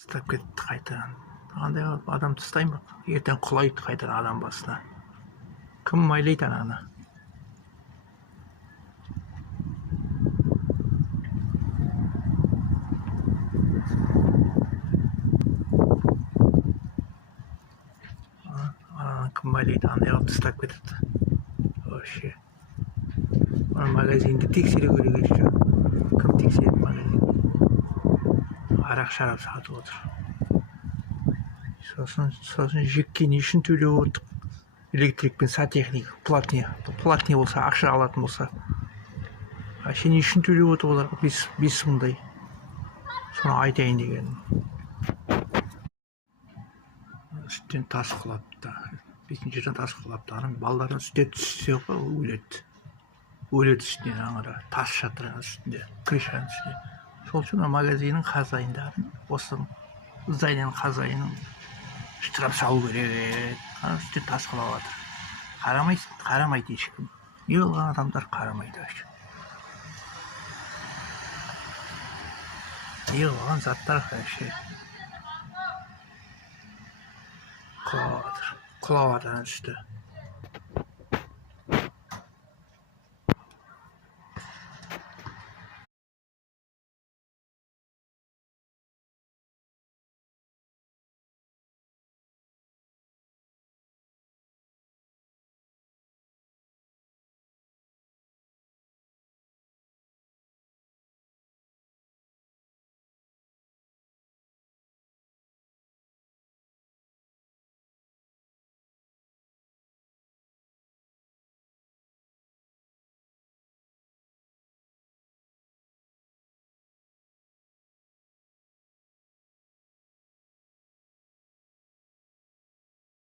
тастап кетті қайтадан. Андай адам тастай ма? Ертең құлайды қайтадан адам басына. Кім майлайды ананы? Кім майлайды? Андай қылып тастап кетіпті. Вообще. Магазинді тексере керек еще. Кім тексереді магазин? Арақ шарап сатып отыр. Сосын жекке не үшін төлеп отыр? Электрик пен сантехник платный болса, ақша алатын болса. Вообще не үшін төлеп отыр оларға 5 мыңдай? Соны айтайын дегенім. Үстінен тас құлапты. 5-ші жерден тас құлапты. Балалардың үстіне түссе өледі. Өледі үстінен аңыра. Тас жатыр үстінде. Крышаның үстінде. Сол үшін магазиннің хозяиндарын, осы зданиенің хозяинын штраф салу керек. Үстіне тас құлап жатыр. Қарамайды ешкім. Не болған адамдар қарамайды вообще. Не болған заттар вообще. Құлап жатыр үсті.